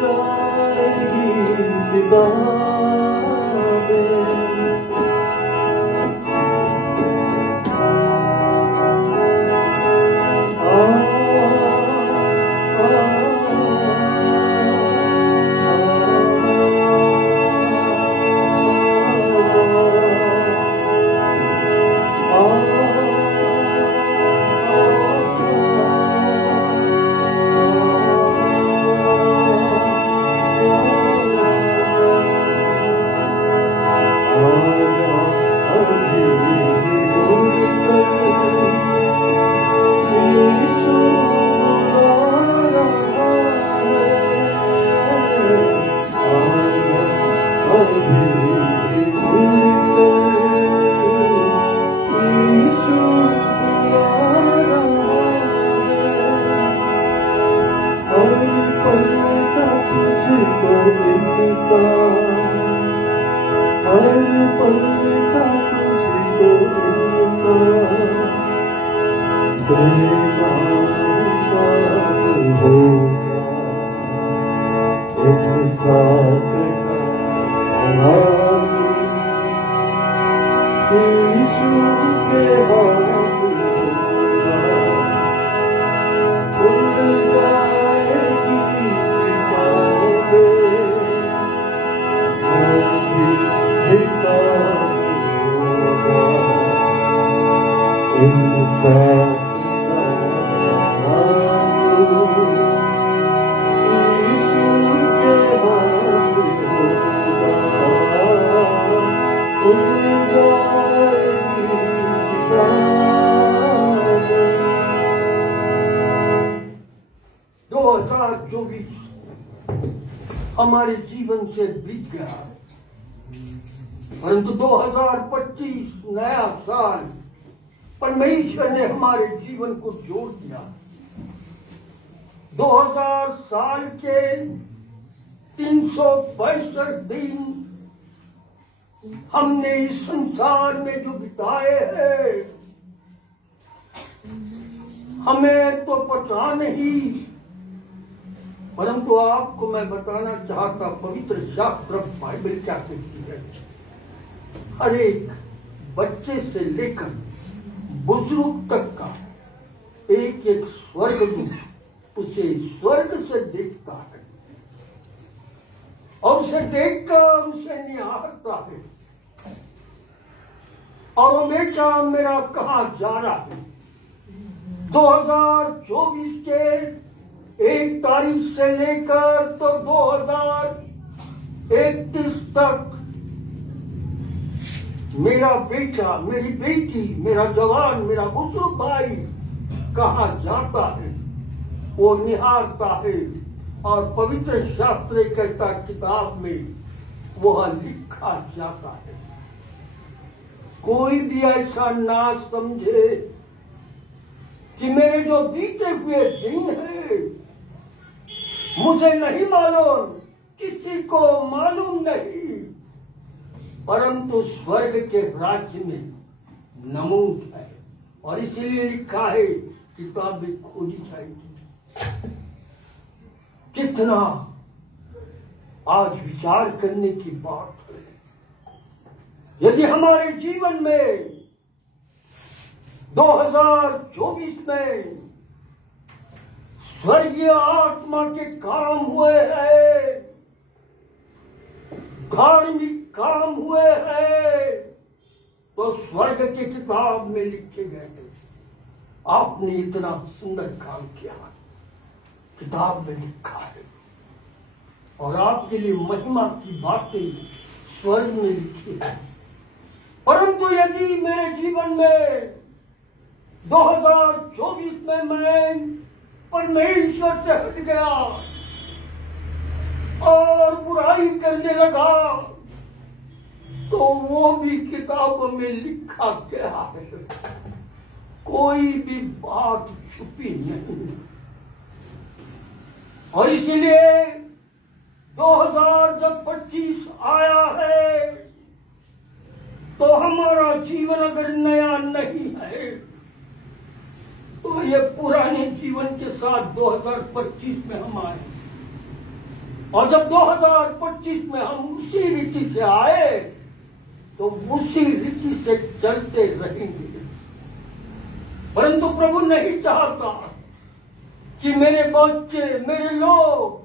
जाएगी किताबें। हमारे जीवन से बीत गया, परंतु 2025 नया साल परमेश्वर ने हमारे जीवन को जोड़ दिया। 2000 साल के 365 दिन हमने इस संसार में जो बिताए हैं, हमें तो पता नहीं, परंतु आपको मैं बताना चाहता पवित्र शास्त्र बाइबल क्या कहती है। हर एक बच्चे से लेकर बुजुर्ग तक का एक एक स्वर्गदूत उसे स्वर्ग से देखता है और उसे देखकर उसे निहारता है और वो बेटा मेरा कहाँ जा रहा है। 2024 के 1 तारीख से लेकर तो 2031 तक मेरा बेटा, मेरी बेटी, मेरा जवान, मेरा बुजुर्ग भाई कहाँ जाता है, वो निहारता है। और पवित्र शास्त्र कहता किताब में वह लिखा जाता है। कोई भी ऐसा ना समझे कि मेरे जो बीते हुए दिन है मुझे नहीं मालूम, किसी को मालूम नहीं, परंतु स्वर्ग के राज्य में नमूद है और इसलिए लिखा है किताबें खोली जाएगी। कितना आज विचार करने की बात है। यदि हमारे जीवन में 2024 में स्वर्गीय आत्मा के काम हुए हैं, धार्मिक काम हुए हैं, तो स्वर्ग की किताब में लिखे गए हैं आपने इतना सुंदर काम किया, किताब में लिखा है और आपके लिए महिमा की बातें स्वर्ग में लिखी है। परंतु यदि मेरे जीवन में 2024 में मैं परमेश्वर से हट गया और बुराई करने लगा तो वो भी किताबों में लिखा गया है, कोई भी बात छुपी नहीं। और इसीलिए 2025 आया है तो हमारा जीवन अगर नया नहीं है तो ये पुराने जीवन के साथ 2025 में हम आए। और जब 2025 में हम उसी रीति से आए तो उसी रीति से चलते रहेंगे। परंतु प्रभु नहीं चाहता कि मेरे बच्चे, मेरे लोग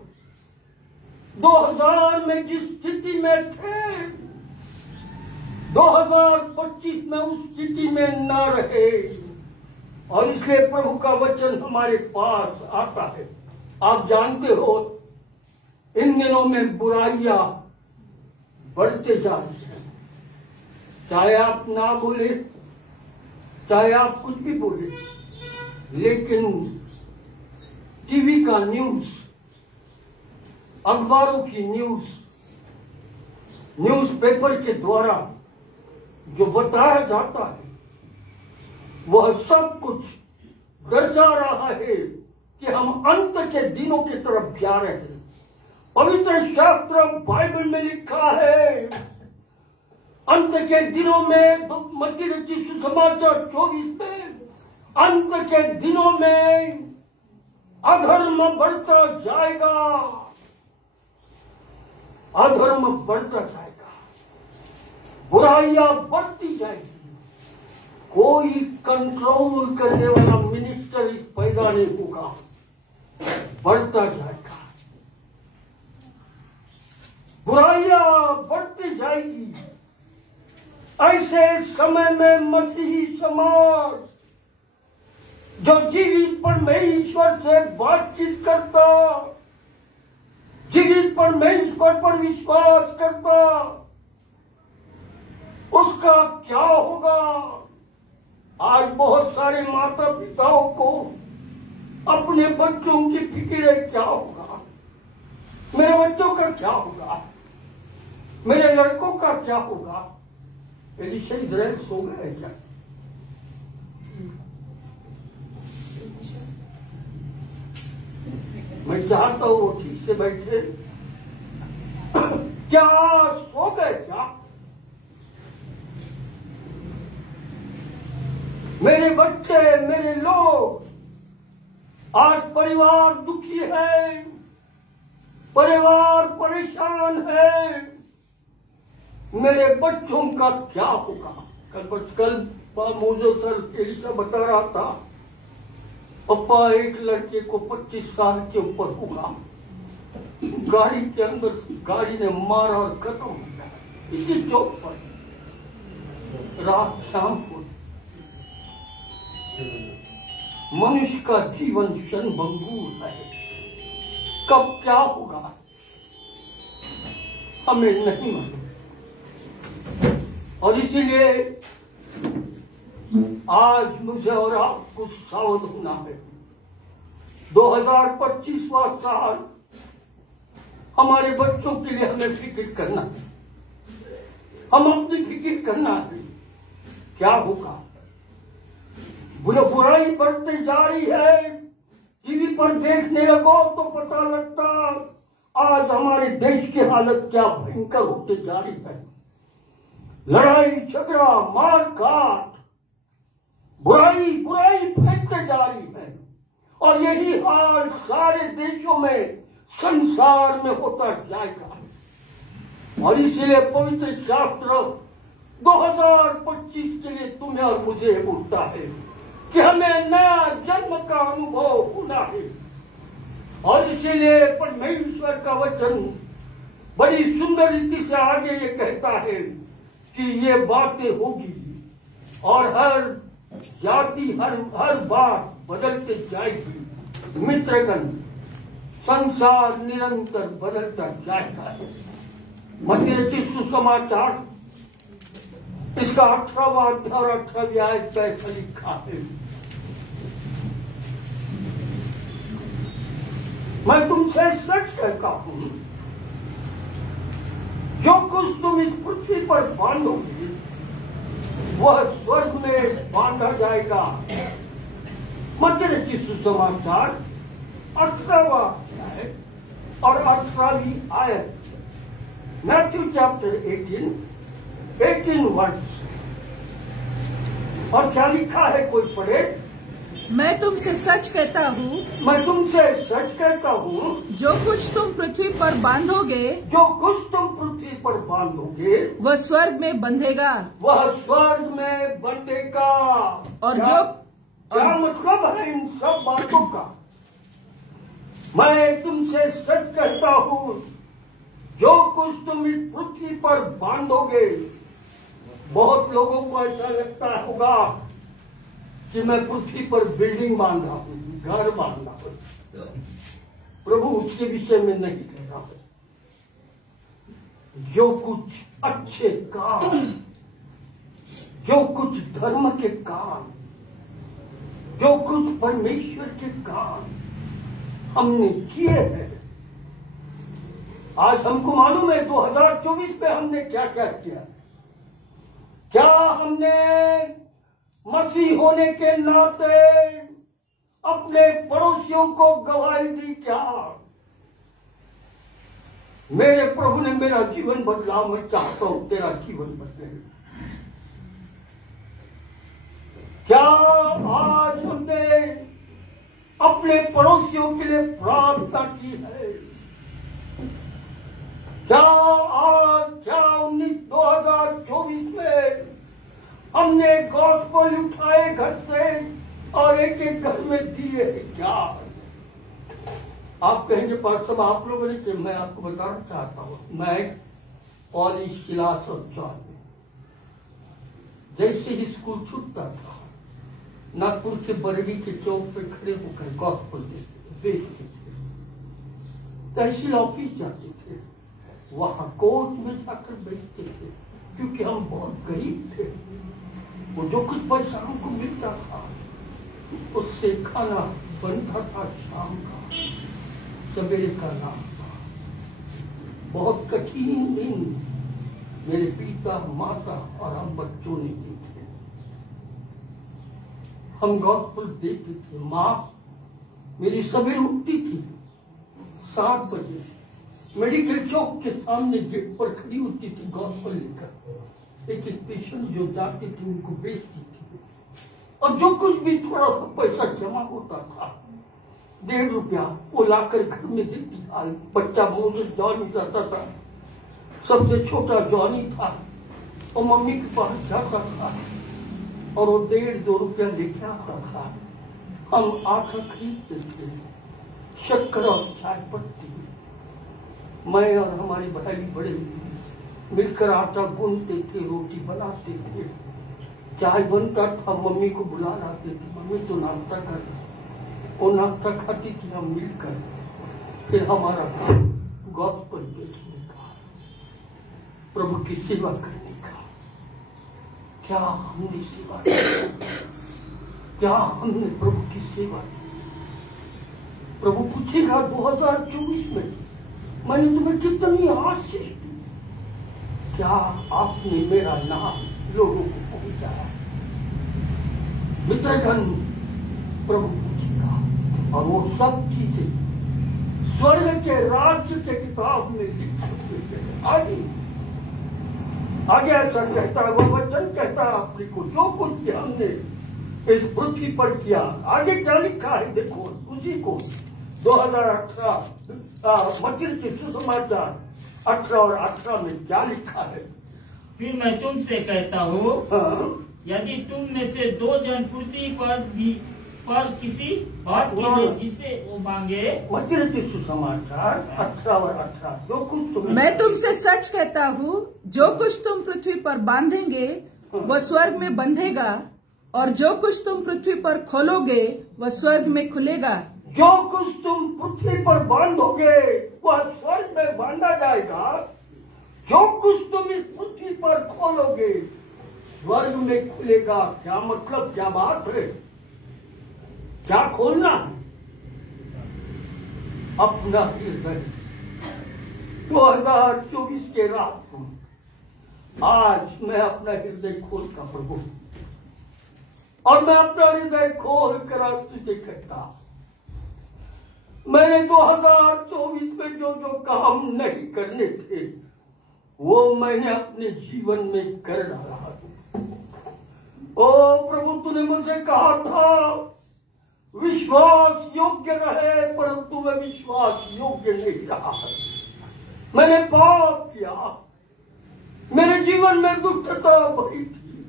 2000 में जिस स्थिति में थे 2025 में उस स्थिति में न रहे। और इसलिए प्रभु का वचन हमारे पास आता है। आप जानते हो इन दिनों में बुराइयां बढ़ते जा रही हैं। चाहे आप ना बोले, चाहे आप कुछ भी बोले, लेकिन टीवी का न्यूज, अखबारों की न्यूज, न्यूज़पेपर के द्वारा जो बताया जाता है वह सब कुछ दर्शा रहा है कि हम अंत के दिनों की तरफ जा रहे हैं। पवित्र शास्त्र बाइबल में लिखा है अंत के दिनों में, मत्ती रचित सुसमाचार 24 में, अंत के दिनों में अधर्म बढ़ता जाएगा, अधर्म बढ़ता जाएगा, बुराइयां बढ़ती जाएगी। कोई कंट्रोल करने वाला मिनिस्टर पैदा नहीं होगा, बढ़ता जाएगा, बुराइयां बढ़ती जाएगी। ऐसे समय में मसीही समाज जो जीवित परमेश्वर से बातचीत करता, जीवित परमेश्वर पर विश्वास करता, उसका क्या होगा? आज बहुत सारे माता पिताओं को अपने बच्चों की फिक्र है, क्या होगा, मेरे बच्चों का क्या होगा, मेरे लड़कों का क्या होगा। एलिशा इजराइल सो गए क्या? मैं चाहता हूं वो ठीक से बैठे। क्या सो गए क्या? मेरे बच्चे, मेरे लोग, आज परिवार दुखी है, परिवार परेशान है। मेरे बच्चों का क्या होगा? कल मोजो सर एलिशा बता रहा था, पप्पा एक लड़के को 25 साल के ऊपर होगा, गाड़ी के अंदर गाड़ी ने मारा और खत्म हो गया इसी चौक पर। रात शाम को मनुष्य का जीवन क्षणभंगुर है, कब क्या होगा हमें नहीं मालूम। और इसीलिए आज मुझे और आपको सावध होना है। 2025वां साल हमारे बच्चों के लिए हमें फिक्र करना है, हम अपनी फिक्र करना है। क्या होगा? बुराई बढ़ती जा रही है। टीवी पर देखने लगो तो पता लगता आज हमारे देश की हालत क्या भयंकर होते जा रही है। लड़ाई झगड़ा, मार काट, बुराई फैलते जा रही है। और यही हाल सारे देशों में, संसार में होता जाएगा। और इसलिए पवित्र शास्त्र 2025 के लिए तुम्हें और मुझे बोलता है कि हमें नया जन्म का अनुभव होना है। और इसीलिए परमेश्वर का वचन बड़ी सुंदर रीति से आगे ये कहता है कि ये बातें होगी और हर जाति, हर बात बदलते जाएगी। मित्रगण, संसार निरंतर बदलता जाएगा। मत्ती रचित सुसमाचार इसका 18वां अध्याय 18वीं आयत में ऐसा लिखा है, मैं तुमसे सच कहता हूं, जो कुछ तुम इस पृथ्वी पर बांधोगे वह स्वर्ग में बांधा जाएगा। मत्ती रचित सुसमाचार 18वां अध्याय और 18वीं आयत, मैथ्यू चैप्टर 18 वर्ष। और क्या लिखा है, कोई पढ़े? मैं तुमसे सच कहता हूँ, मैं तुमसे सच कहता हूँ, जो कुछ तुम पृथ्वी पर बांधोगे, जो कुछ तुम पृथ्वी पर बांधोगे, वह स्वर्ग में बंधेगा, वह स्वर्ग में बंधेगा। और क्या मतलब है इन सब बातों का? मैं तुमसे सच कहता हूँ, जो कुछ तुम इस पृथ्वी पर बांधोगे। बहुत लोगों को ऐसा लगता होगा कि मैं पृथ्वी पर बिल्डिंग बांधा हूँ, घर बांधा हूँ। प्रभु उसके विषय में नहीं कह रहा है। जो कुछ अच्छे काम, जो कुछ धर्म के काम, जो कुछ परमेश्वर के काम हमने किए हैं, आज हमको मालूम है 2024 में हमने क्या क्या किया। क्या हमने मसीह होने के नाते अपने पड़ोसियों को गवाही दी? क्या मेरे प्रभु ने मेरा जीवन बदला, मैं चाहता हूं तेरा जीवन बदले। क्या आज हमने अपने पड़ोसियों के लिए प्रार्थना की है? क्या आज 2024 में हमने गॉस्पेल उठाए घर से और एक एक घर में दिए? क्या आप कहेंगे पर सब आप लोगों ने कि मैं आपको बताना चाहता हूं, मैं पॉलिश क्लास और जॉन जैसे ही स्कूल छूटता था, नागपुर के बरगी के चौक पे खड़े होकर गॉस्पेल बेचते थे, तहसील ऑफिस जाते थे, वहां कोर्ट में जाकर बेचते थे, क्योंकि हम बहुत गरीब थे। वो जो कुछ पैसा हमको मिलता था उससे खाना बनता था, शाम का सवेरे का नाश्ता। बहुत कठिन दिन मेरे पिता, माता और हम बच्चों ने की थे। हम गॉस्पेल देखते थे। माँ मेरी सवेरे उठती थी 7 बजे, मेडिकल चौक के सामने गेट पर खड़ी होती थी गॉस्पेल लेकर। एक एक पेशेंट जो जाते थे उनको बेचती थी, और जो कुछ भी थोड़ा सा पैसा जमा होता था, 1.5 रुपया, वो लाकर घर में देती। बच्चा बहुत जॉनी जाता था, सबसे छोटा जॉनी था, और मम्मी के पास जाता था और वो 1.5-2 रुपया लेके आता था। हम आटा खरीदते थे, शक्कर और चाय पत्ती। मैं और हमारे भाई बड़े मिलकर आटा गूंथते थे, रोटी बनाते थे, चाय बनता था, मम्मी को बुला लाते थे, मम्मी तो नाश्ता कर, वो नाश्ता खाती थी, हम मिलकर। फिर हमारा काम गॉस्पेल बेचने का, प्रभु की सेवा करने का। क्या हमने सेवा की? क्या हमने प्रभु की सेवा की? प्रभु पूछेगा 2024 में मैंने तुम्हें कितनी आशीष दी, क्या आपने मेरा नाम लोगों को पहुंचाया? मित्रगण, प्रभु पूछेगा, और वो सब चीजें स्वर्ग के राज्य के किताब में लिखी हुई है। आगे ऐसा कहता है, वो वचन कहता है अपने को, जो कुछ भी हमने इस पृथ्वी पर किया। आगे क्या लिखा है देखो, उसी को 2018 मत्ती सुसमाचार 18 और 18 में क्या लिखा है? फिर मैं तुमसे कहता हूँ, यदि तुम में से 2 जन पृथ्वी पर किसी बात के लिए जिसे वो मांगे। मत्ती सुसमाचार 18 और 18, जो कुछ तुम। मैं तुमसे सच कहता हूँ, जो कुछ तुम पृथ्वी पर बांधेंगे वह स्वर्ग में बंधेगा, और जो कुछ तुम पृथ्वी पर खोलोगे वह स्वर्ग में खुलेगा। जो कुछ तुम पृथ्वी पर बांधोगे वह स्वर्ग में बांधा जाएगा, जो कुछ तुम इस पृथ्वी पर खोलोगे स्वर्ग में खुलेगा। क्या मतलब, क्या बात है? क्या खोलना है? अपना हृदय। 2024 के रात को आज मैं अपना हृदय खोलता प्रभु, और मैं अपना हृदय खोल कर आज तुझे कहता, मैंने 2024 में जो जो काम नहीं करने थे वो मैंने अपने जीवन में कर डाला। ओ प्रभु, तूने मुझे कहा था विश्वास योग्य रहे, परंतु मैं विश्वास योग्य नहीं रहा है। मैंने पाप किया, मेरे जीवन में दुष्टता भरी थी,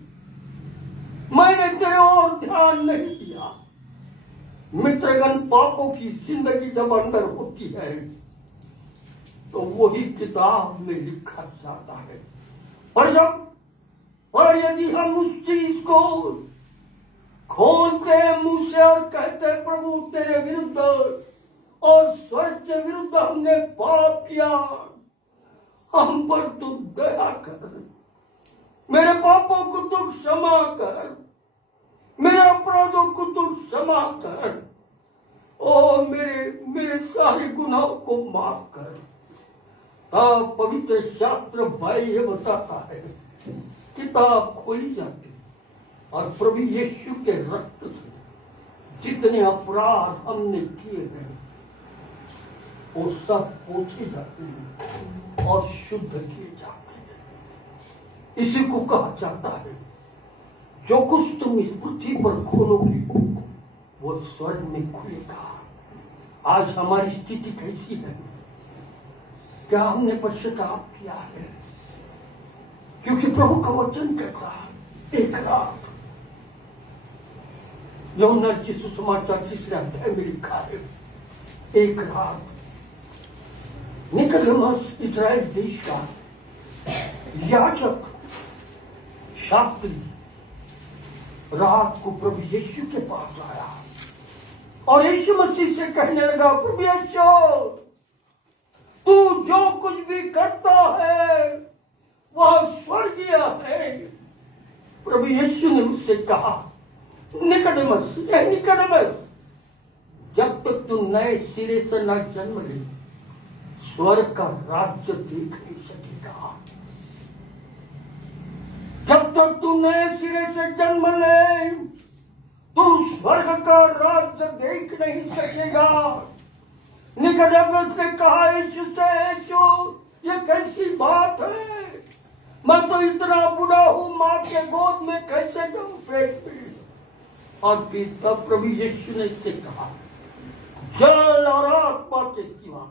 मैंने तेरे ओर ध्यान नहीं दिया। मित्रगण, पापों की जिंदगी जब अंदर होती है तो वही किताब में लिखा जाता है। और यदि हम उस चीज को खोलते मुंह से और कहते प्रभु तेरे विरुद्ध और स्वर्ग के विरुद्ध हमने पाप किया, हम पर तू दया कर, मेरे पापों को तू क्षमा कर, मेरे अपराधों को तू क्षमा कर, ओ मेरे सारे गुनाहों को माफ कर। पवित्र शास्त्र भाई ये बताता है, किताब खोली जाती और प्रभु यीशु के रक्त से जितने अपराध हमने किए हैं वो सब पोछे जाते हैं और शुद्ध किए जाते हैं। इसी को कहा जाता है, जो कुछ तुम इस पृथ्वी पर खोलोगे वो स्वर्ग में खुलेगा। आज हमारी स्थिति कैसी है? क्या हमने पश्चाताप किया है? क्योंकि प्रभु का वचन कहता है, एक रात यूहन्ना की सुसमाचार 3 अध्याय में लिखा है, एक रात निकोदेमुस इस्राएल देश का याजक शास्त्री रात को प्रभु यीशु के पास आया और यीशु मसीह से कहने लगा, प्रभु यीशु तू जो कुछ भी करता है वह स्वर्गीय है। प्रभु यीशु ने उससे कहा, निकोदेमुस, जब तक तू नए सिरे से न जन्म ले स्वर्ग का राज्य देख नहीं सकेगा। जब तक तू नए सिरे से जन्म ले तू स्वर्ग का राज्य देख नहीं सकेगा। निकोदेमुस ने कहा यीशु से, यीशु ये कैसी बात है? मैं तो इतना बूढ़ा हूं, मां के गोद में कैसे जन्म फेंकती? और फिर तब प्रभु यीशु ने इससे कहा, जल और आत्मा के सिवा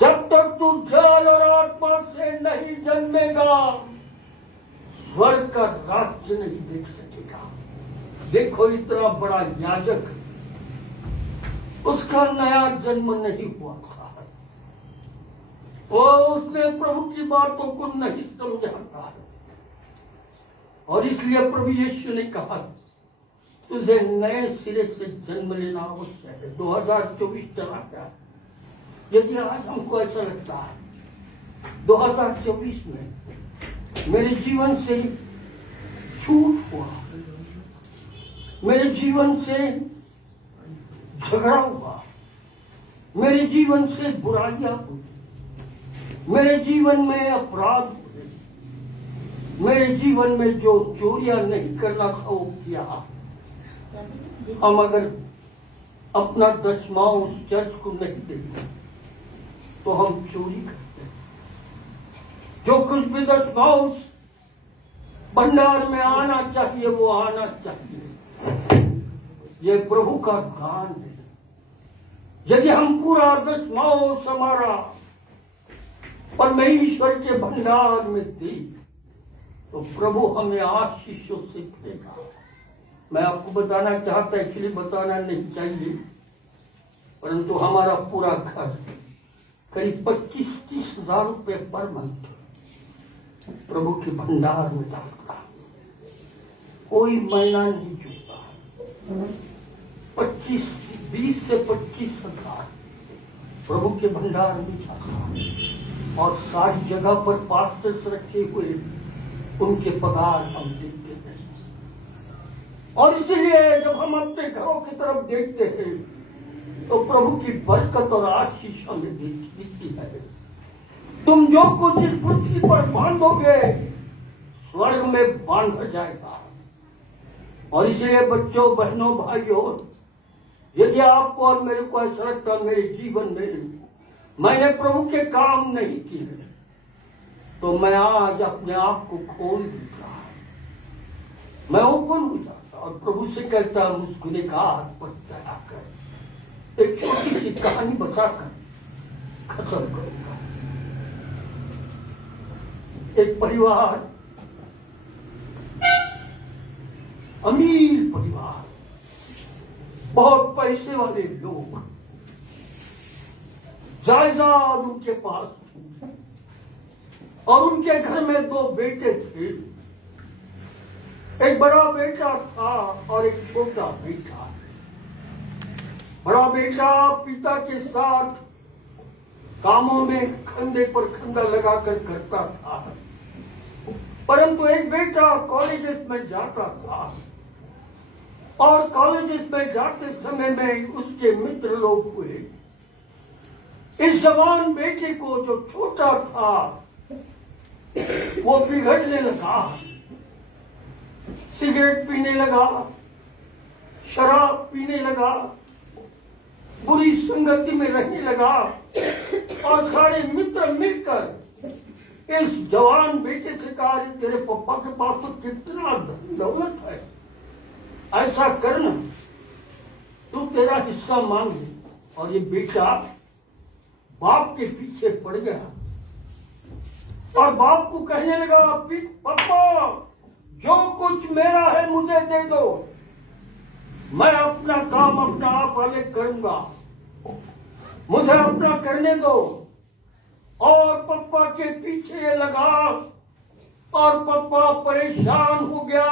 जब तक तू जल और आत्मा से नहीं जन्मेगा स्वर्ग का राज्य नहीं देख सकेगा। देखो, इतना बड़ा याजक, उसका नया जन्म नहीं हुआ था, वो उसने प्रभु की बातों को नहीं समझा था और इसलिए प्रभु यीशु ने कहा, तुझे नए सिरे से जन्म लेना आवश्यक है। 2024 चला गया। यदि आज हमको ऐसा लगता है 2024 में मेरे जीवन से झूठ हुआ, मेरे जीवन से झगड़ा हुआ, मेरे जीवन से बुराइयां हुई, मेरे जीवन में अपराध हुए, मेरे जीवन में जो चोरियां नहीं करना था वो किया, हम अगर अपना दशमांश चर्च को नहीं देते तो हम चोरी करते हैं। जो कुछ भी दशमांश भंडार में आना चाहिए वो आना चाहिए। ये प्रभु का दान है। यदि हम पूरा दशमांश हमारा परमेश्वर के भंडार में दे तो प्रभु हमें आशीषों से भरेगा। मैं आपको बताना चाहता, एक्चुअली बताना नहीं चाहिए, परंतु हमारा पूरा घर करीब 25-30 हजार रुपये पर मंथ प्रभु के भंडार में डालता, कोई महीना नहीं चुकता। 20 से 25 हजार प्रभु के भंडार में जाता और सारी जगह पर पास्टर्स रखे हुए उनके पगार हम देते हैं। और इसलिए जब हम अपने घरों की तरफ देखते हैं तो प्रभु की बरकत और आशीष हमें दिखती है। तुम जो कुछ इस पृथ्वी पर बांधोगे स्वर्ग में बांधा जाएगा। और इसलिए बच्चों, बहनों, भाइयों, यदि आपको और मेरे को ऐसा लगता मेरे जीवन में मैंने प्रभु के काम नहीं किए तो मैं आज अपने आप को खोल देता, मैं ओपन हो जाता। और प्रभु से कहता उस गुनहगार पर दया कर। एक छोटी सी कहानी बताकर खत्म करूंगा। एक परिवार, अमीर परिवार, बहुत पैसे वाले लोग, जायदाद उनके पास थी और उनके घर में 2 बेटे थे। एक बड़ा बेटा था और एक छोटा बेटा। बड़ा बेटा पिता के साथ कामों में कंधे पर कंधा लगाकर करता था, परंतु एक बेटा कॉलेजेस में जाता था और कॉलेजेस में जाते समय में उसके मित्र लोग हुए। इस जवान बेटे को जो छोटा था वो बिगड़ने लगा, सिगरेट पीने लगा, शराब पीने लगा, बुरी संगति में रहने लगा और सारे मित्र मिलकर इस जवान बेटे से कहा, तेरे पापा के पास तो कितना दौलत है, ऐसा करना तू तेरा हिस्सा मांग ले। और ये बेटा बाप के पीछे पड़ गया और बाप को कहने लगा, पापा जो कुछ मेरा है मुझे दे दो, मैं अपना काम अपना आप अलग करूंगा, मुझे अपना करने दो। और पप्पा के पीछे ये लगा और पप्पा परेशान हो गया।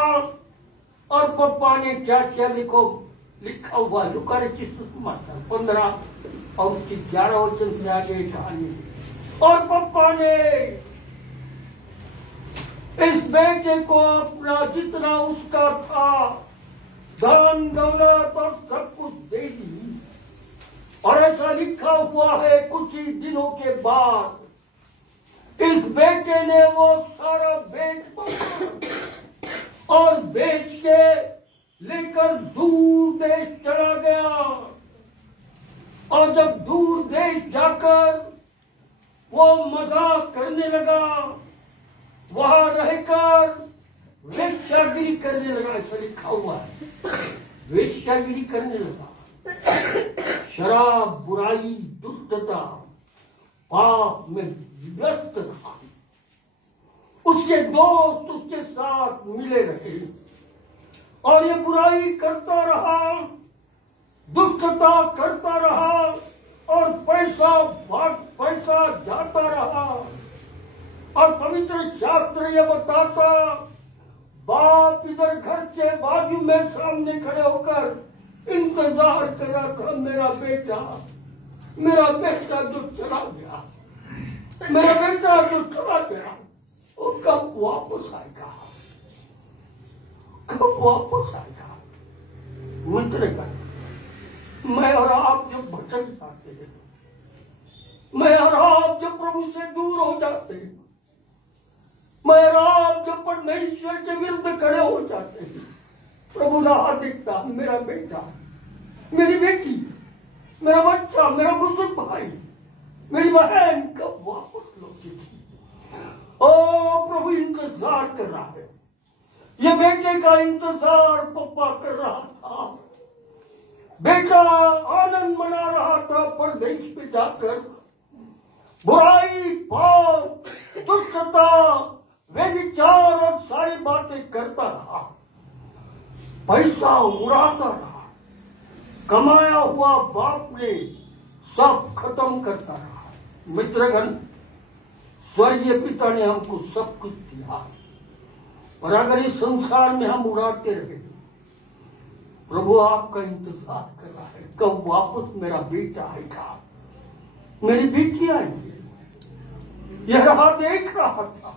और पप्पा ने क्या क्या लिखा हुआ लुका रखी सुषमाचार 15 और उसकी 11 वचन से आगे कहानी। और पप्पा ने इस बेटे को अपना जितना उसका था धन दौलत और सब कुछ दे दी। और ऐसा लिखा हुआ है, कुछ ही दिनों के बाद इस बेटे ने वो सारा और बेच के लेकर दूर देश चला गया। और जब दूर देश जाकर वो मजाक करने लगा, वहां रहकर वेश्यागिरी करने लगा। ऐसा लिखा हुआ है, वेश्यागिरी करने लगा। शराब, बुराई, दुष्टता, पाप में व्यस्त था। उसके दोस्त उसके साथ मिले रहे और ये बुराई करता रहा, दुष्टता करता रहा और पैसा जाता रहा। और पवित्र शास्त्र ये बताता, बाप इधर घर के बाजू में सामने खड़े होकर इंतजार कर रहा था, मेरा बेटा जो चला गया, मेरा बेटा जो चला गया वो कब वापस आएगा, कब वापस आएगा। मित्रगण, मैं और आप जब भटक जाते हैं, मैं और आप जब प्रभु से दूर हो जाते हैं, मैं और आप जब परमेश्वर के विरुद्ध खड़े हो जाते हैं, प्रभु राह दिखता, मेरा बेटा, मेरी बेटी, मेरा बच्चा, मेरा बुजुर्ग भाई, मेरी बहन कब वापस लौटेगी। ओ प्रभु इंतजार कर रहा है। ये बेटे का इंतजार पप्पा कर रहा था। बेटा आनंद मना रहा था परदेश में जाकर। बुराई, पाप, दुष्टता, वे विचार और सारी बातें करता रहा, पैसा उड़ाता रहा, कमाया हुआ बाप ने सब खत्म करता रहा। मित्रगण, स्वर्गीय पिता ने हमको सब कुछ दिया, और अगर इस संसार में हम उड़ाते रहे, प्रभु आपका इंतजार कर रहा है, कब वापस मेरा बेटा आएगा, मेरी बेटी आएगी। यह राह देख रहा था।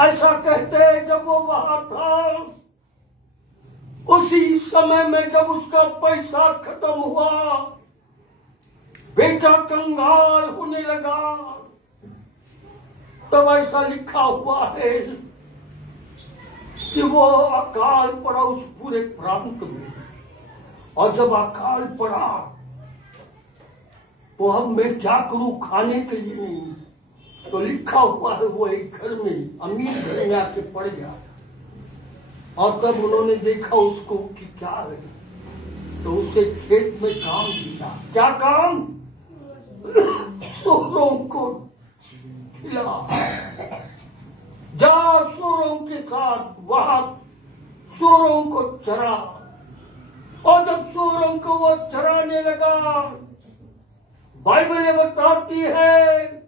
ऐसा कहते जब वो वहां था, उसी समय में जब उसका पैसा खत्म हुआ, बेटा कंगाल होने लगा, तब ऐसा लिखा हुआ है कि वो अकाल पड़ा उस पूरे प्रांत में। और जब अकाल पड़ा तो अब मैं क्या करूं खाने के लिए नहीं, तो लिखा हुआ है वो एक घर में, अमीर घर में आके पड़ गया। और तब उन्होंने देखा उसको कि क्या है, तो उसे खेत में काम दिया। क्या काम? सूरों को खिला, जा सूरों के साथ वहां सूरों को चरा। और जब सूरों को वो चराने लगा, बाइबल बताती है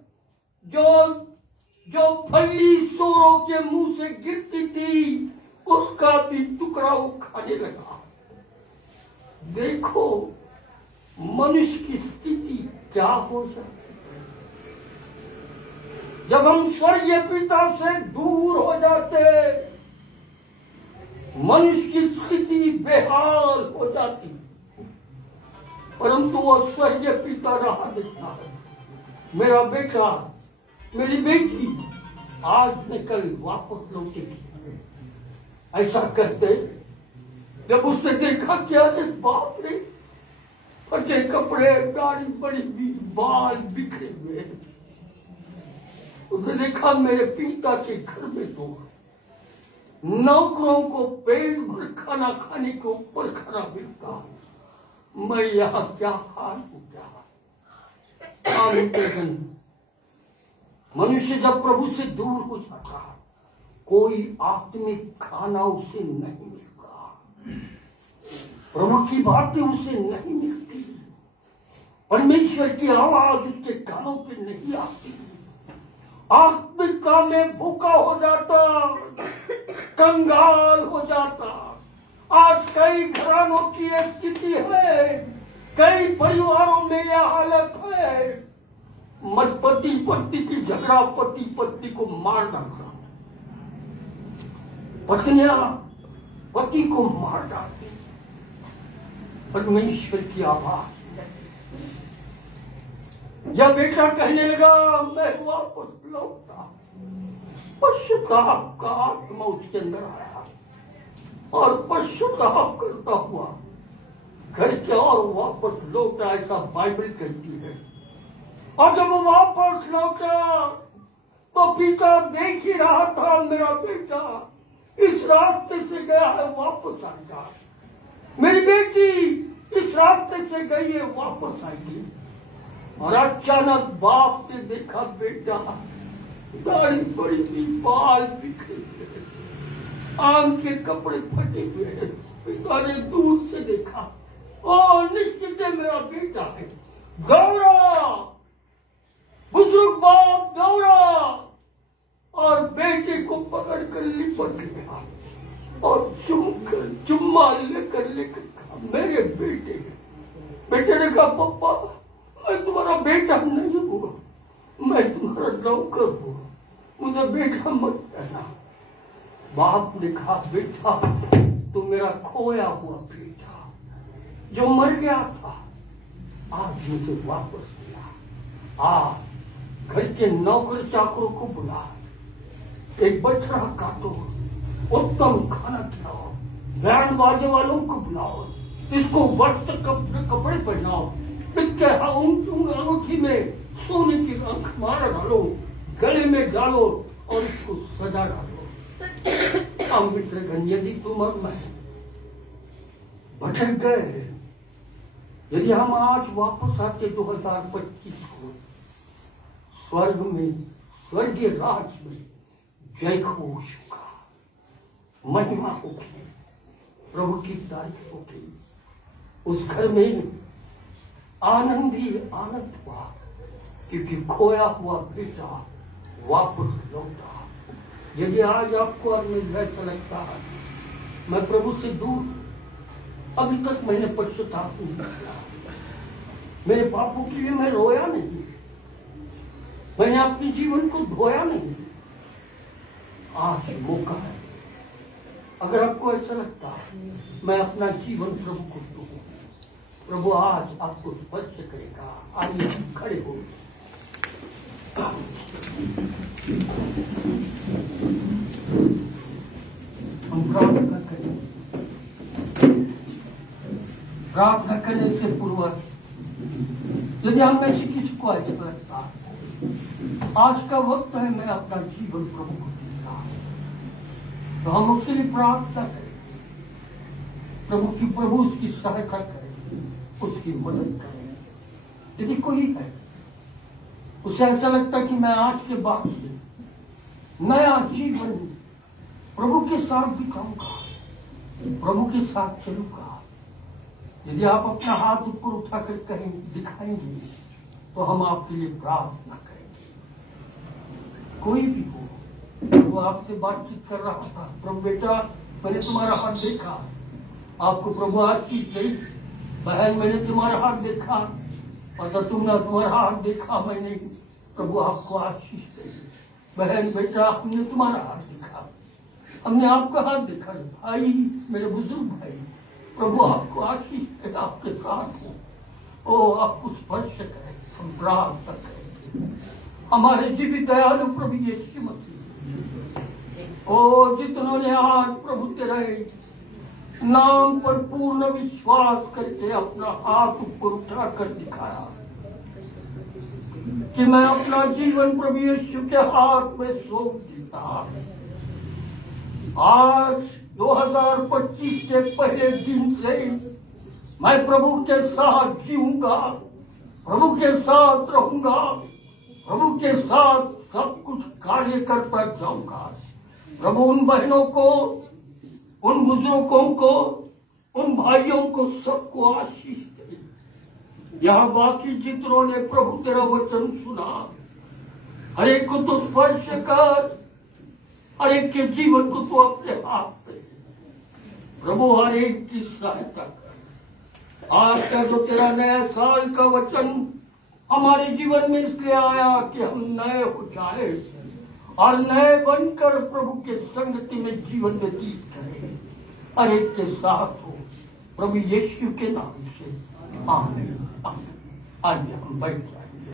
जो जो फली सूरों के मुंह से गिरती थी उसका भी टुकड़ा वो खाने लगा। देखो मनुष्य की स्थिति क्या हो जाती है जब हम स्वर्गीय पिता से दूर हो जाते। मनुष्य की स्थिति बेहाल हो जाती, परंतु वो स्वर्गीय पिता राह देता है। मेरा बेटा, मेरी बेटी आज निकल वापस लौटेगी। ऐसा करते जब उसने देखा क्या रे बाप रे, फटे कपड़े, दाढ़ी बड़ी हुई, बाल बिखरे हुए, उसने देखा मेरे पिता के घर में तो नौकरों को पेट भर खाना खाने के ऊपर खाना मिलता, मैं यहाँ क्या हाल हो गया। मनुष्य जब प्रभु से दूर हो जाता, कोई आत्मिक खाना उसे नहीं मिलता, प्रभु की बातें उसे नहीं मिलती, परमेश्वर की आवाज उसके कानों पे नहीं आती, आत्मिकता में भूखा हो जाता, कंगाल हो जाता। आज कई घरानों की स्थिति है, कई परिवारों में यह हालत है, मत पति पत्नी की झगड़ा, पति पत्नी को मार डालता, पत्नियां पति को मार डालती, परमेश्वर की आवाज। यह बेटा कहने लगा मैं वापस लौटा, पश्चाताप का आत्मा उसके अंदर आया और पश्चाताप करता हुआ घर के और वापस लौटा, ऐसा बाइबल कहती है। और जब वो वापस लौटा तो पिता देख ही रहा था, मेरा बेटा इस रास्ते से गया है, वापस आएगा, मेरी बेटी इस रास्ते से गई है, वापस आएगी। और अचानक बाप ने देखा बेटा दाढ़ी पड़ी हुई, बाल बिखरे हुए, आम के कपड़े फटे हुए। पिता ने दूर से देखा, ओ निश्चित मेरा बेटा है। दौड़ा, बुजुर्ग बाप दौड़ा और बेटे को पकड़ कर लिपट गया और चुम्मा लेकर कहा मेरे बेटे। बेटे ने कहा पप्पा मैं तुम्हारा बेटा नहीं हूँ, मैं तुम्हारा नौकर हूँ, मुझे बेटा मत कहना। बाप ने कहा बेटा तू मेरा खोया हुआ बेटा जो मर गया था, आज मुझे वापस मिला। आ घर के नौकर चाकरों को बुला, एक बछड़ा काटो, उत्तम खाना खिलाओ, बैंड बाजे वालों को बुलाओ, इसको वस्त्र कपड़े पहनाओ, इसके अंगूठी में सोने की अंक माला डालो, गले में डालो और इसको सजा डालो। हम मित्रगण यदि तुम और मैं भटक गए, यदि हम आज वापस आते 2025 को, स्वर्ग में स्वर्गीय राज में जय घोष होगा, महिमा होगी, प्रभु की तारीफ होगी, उस घर में आनंद ही आनंद हुआ क्योंकि खोया हुआ बेटा वापस लौटा। यदि आज आपको और मुझे ऐसा लगता है मैं प्रभु से दूर, अभी तक मैंने पश्चाताप नहीं किया, मेरे पापों के लिए मैं रोया नहीं, मैंने अपने जीवन को धोया नहीं, आज मौका है। अगर आपको ऐसा लगता है मैं अपना जीवन प्रभु को दूं, प्रभु आज आपको स्पर्श करेगा। आइए खड़े हो, हम प्रार्थना करें। प्रार्थना करने से पूर्व यदि हम में से किसी को ऐसा लगता आज का वक्त है मैं अपना जीवन प्रभु को देता, तो हम उसके लिए प्रार्थना करें, प्रभु उसकी सहायता करें, उसकी मदद करें। यदि कोई है उसे ऐसा लगता है कि मैं आज के बाद से नया जीवन प्रभु के साथ दिखाऊंगा, प्रभु के साथ चलूंगा, यदि आप अपना हाथ ऊपर उठाकर कहीं दिखाएंगे तो हम आपके लिए प्रार्थना करेंगे। कोई भी हो, वो आपसे बातचीत कर रहा था, प्रभु बेटा मैंने तुम्हारा हाथ देखा, आपको प्रभु आशीष दी। बहन मैंने तुम्हारा हाथ देखा, और तुमने तुम्हारा हाथ देखा, मैंने प्रभु आपको आशीष दी। बहन बेटा हमने तुम्हारा हाथ देखा, हमने आपका हाथ देखा। भाई मेरे बुजुर्ग भाई, प्रभु आपको आशीष दे, आपके साथ हो। ओ आपको स्पर्श करें, हम प्रार्थना करें। हमारे जीवित दयालु प्रभु यीशु मसीह, ओ जितनों ने आज प्रभु तेरे नाम पर पूर्ण विश्वास करके अपना हाथ ऊपर उठा कर दिखाया कि मैं अपना जीवन प्रभु यीशु के हाथ में सौंप देता। आज 2025 के पहले दिन से मैं प्रभु के साथ जीऊंगा, प्रभु के साथ रहूंगा, प्रभु के साथ सब कुछ कार्य करता जाऊंगा। प्रभु उन बहनों को, उन बुजुर्गों को, उन भाइयों को सबको आशीष दे। यहाँ बाकी जितनों ने प्रभु तेरा वचन सुना, हर एक को तो स्पर्श कर, हर एक के जीवन को तो अपने हाथ में प्रभु हर एक की सहायता कर। आज का जो तेरा नया साल का वचन हमारे जीवन में इसलिए आया कि हम नए हो जाए और नए बनकर प्रभु के संगति में जीवन व्यतीत करें, हर एक के साथ हो, प्रभु यीशु के नाम से आमीन। आइए हम बैठ